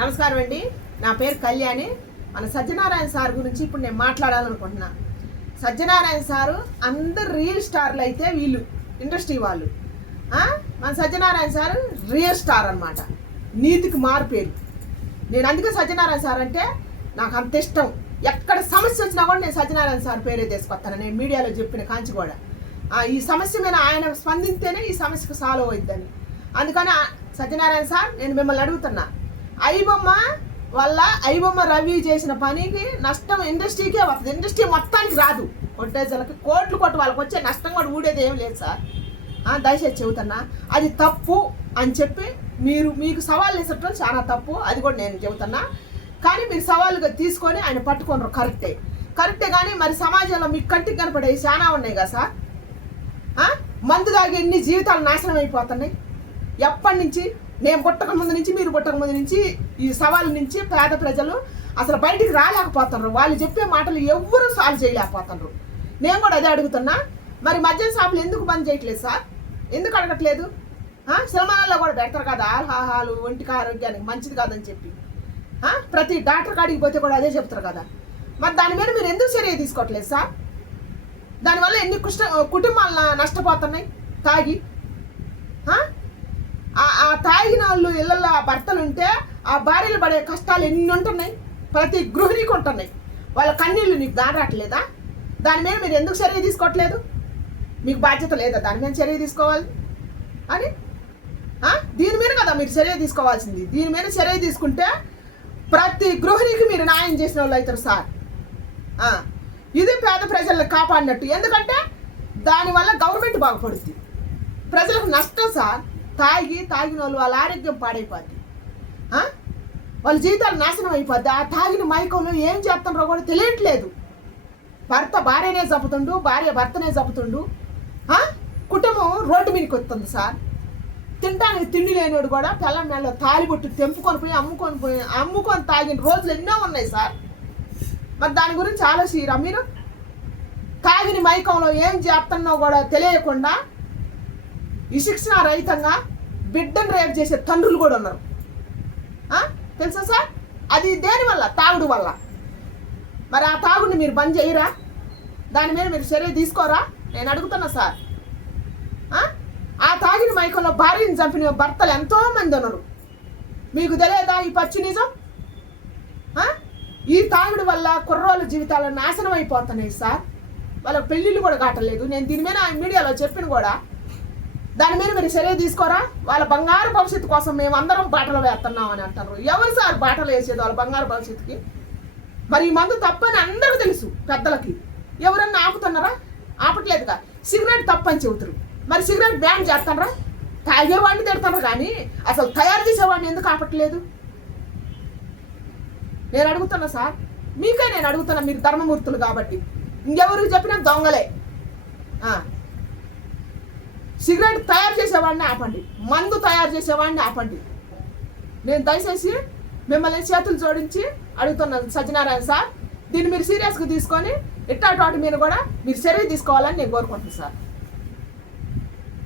నమస్కారం అండి. నా పేరు కళ్యాణి. మన సత్యనారాయణ సార్ గురించి ఇప్పుడు నేను మాట్లాడాలనుకుంటున్నా. సత్యనారాయణ సారు అందరు రియల్ స్టార్లు అయితే వీళ్ళు ఇండస్ట్రీ వాళ్ళు. మన సత్యనారాయణ సారు రియల్ స్టార్ అనమాట, నీతికి మారుపేరు. నేను అందుకే సత్యనారాయణ సార్ అంటే నాకు అంత ఇష్టం. ఎక్కడ సమస్య వచ్చినా కూడా నేను సత్యనారాయణ సార్ పేరే తీసుకొస్తాను. నేను మీడియాలో చెప్పిన కాంచి కూడా ఈ సమస్య మీద ఆయన స్పందిస్తేనే ఈ సమస్యకు సాల్వ్ అవుతుందని. అందుకని సత్యనారాయణ సార్ నేను మిమ్మల్ని అడుగుతున్నా, ఐబొమ్మ వల్ల ఐబొమ్మ రవి చేసిన పనికి నష్టం ఇండస్ట్రీకే వస్తుంది, ఇండస్ట్రీ మొత్తానికి రాదు. కొట్టేజలకి కోట్లు వాళ్ళకి వచ్చే నష్టం కూడా ఊడేది ఏం లేదు సార్. దయచేసి చెబుతున్నా, అది తప్పు అని చెప్పి మీకు సవాళ్ళు వేసటం చాలా తప్పు, అది కూడా నేను చెబుతున్నా. కానీ మీరు సవాలుగా తీసుకొని ఆయన పట్టుకున్నారు, కరెక్టే. కానీ మరి సమాజంలో మీకు కంటికి కనపడేవి చాలా ఉన్నాయి కదా సార్. మందు దాగి ఎన్ని జీవితాలు నాశనం అయిపోతున్నాయి. ఎప్పటి నుంచి నేను పుట్టక ముందు నుంచి మీరు పుట్టక ముందు నుంచి ఈ సవాళ్ళ నుంచి పేద ప్రజలు అసలు బయటికి రాలేకపోతున్నారు. వాళ్ళు చెప్పే మాటలు ఎవ్వరూ సాల్వ్ చేయలేకపోతున్నారు. నేను కూడా అదే అడుగుతున్నా, మరి మద్యం షాపులు ఎందుకు బంద్ చేయట్లేదు సార్? ఎందుకు అడగట్లేదు? సినిమాల్లో కూడా పెడతారు కదా, ఆల్హాహాలు ఒంటికి ఆరోగ్యానికి మంచిది కాదని చెప్పి. ప్రతి డాక్టర్ కాడికి పోతే కూడా అదే చెప్తారు కదా. మరి దాని మీద మీరు ఎందుకు చర్య తీసుకోవట్లేదు సార్? దానివల్ల ఎన్ని కుటుంబాలు నష్టపోతున్నాయి తాగి. ఆ తాగిన వాళ్ళు ఇళ్ళల్లో భర్తలు ఉంటే ఆ భార్యలు పడే కష్టాలు ఎన్ని ఉంటున్నాయి, ప్రతి గృహిణికి ఉంటున్నాయి. వాళ్ళ కన్నీళ్ళు నీకు దాడట్లేదా? దాని మీద మీరు ఎందుకు చర్య తీసుకోవట్లేదు? మీకు బాధ్యత లేదా దాని మీద చర్య తీసుకోవాలి అని? దీని మీద కదా మీరు చర్య తీసుకోవాల్సింది. దీని మీద చర్య తీసుకుంటే ప్రతి గృహిణికి మీరు న్యాయం చేసిన వాళ్ళు అవుతారు సార్. ఇది పేద ప్రజలను కాపాడినట్టు. ఎందుకంటే దానివల్ల గవర్నమెంట్ బాగుపడుతుంది, ప్రజలకు నష్టం సార్. తాగిన వాళ్ళు వాళ్ళ ఆరోగ్యం పాడైపోద్ది, వాళ్ళ జీవితాలు నాశనం అయిపోద్ది. ఆ తాగిన మైకంలో ఏం చేస్తున్నారో కూడా తెలియట్లేదు. భర్త భార్యనే చంపుతుండు, భార్య భర్తనే చంపుతుండు. కుటుంబం రోడ్డు మీదకి వస్తుంది సార్. తినడానికి తిండి లేనివాడు కూడా పిల్లం నెలలో తాలిబొట్టు తెంపుకొని పోయి అమ్ముకొని తాగిన రోజులు ఎన్నో ఉన్నాయి సార్. మరి దాని గురించి ఆలోచిరా మీరు? తాగిన మైకంలో ఏం చేస్తున్నో కూడా తెలియకుండా విశిక్షణ రహితంగా బిడ్డను రేపు చేసే తండ్రులు కూడా ఉన్నారు, తెలుసా సార్? అది దేనివల్ల? తాగుడు వల్ల. మరి ఆ తాగుడిని మీరు బంద్ చేయరా? దాని మీద మీరు చర్య తీసుకోరా? నేను అడుగుతున్నా సార్. ఆ తాగిన మైకంలో భార్యను చంపిన భర్తలు ఎంతోమంది ఉన్నారు. మీకు తెలియదా ఈ పచ్చి నిజం? ఈ తాగుడు వల్ల కుర్రోళ్ళ జీవితాలు నాశనం అయిపోతున్నాయి సార్. వాళ్ళ పెళ్ళిళ్ళు కూడా కావట్లేదు. నేను దీని మీద మీడియాలో చెప్పిన కూడా. దాని మీద మీరు చర్య తీసుకోరా? వాళ్ళ బంగారు భవిష్యత్తు కోసం మేము అందరం బాటలు వేస్తున్నాం అని అంటారు. ఎవరు సార్ బాటలు వేసేది వాళ్ళ బంగారు భవిష్యత్తుకి? మరి ఈ మందు తప్పని అందరూ తెలుసు పెద్దలకి. ఎవరన్నా ఆపుతున్నారా? ఆపట్లేదుగా. సిగరెట్ తప్పని చెబుతారు, మరి సిగరెట్ బ్యాన్ చేస్తారా? తాగేవాడిని తిడతారు కానీ అసలు తయారు చేసేవాడిని ఎందుకు ఆపట్లేదు? నేను అడుగుతున్నా సార్, మీకే నేను అడుగుతున్నా. మీరు ధర్మమూర్తులు కాబట్టి ఇంకెవరికి చెప్పినా దొంగలే. సిగరెట్ తయారు చేసేవాడిని ఆపండి, మందు తయారు చేసేవాడిని ఆపండి. నేను దయచేసి మిమ్మల్ని చేతులు జోడించి అడుగుతున్నాను సత్యనారాయణ సార్, దీన్ని మీరు సీరియస్గా తీసుకొని ఇట్టాటి వాటి మీద కూడా మీరు చర్య తీసుకోవాలని నేను కోరుకుంటున్నాను సార్.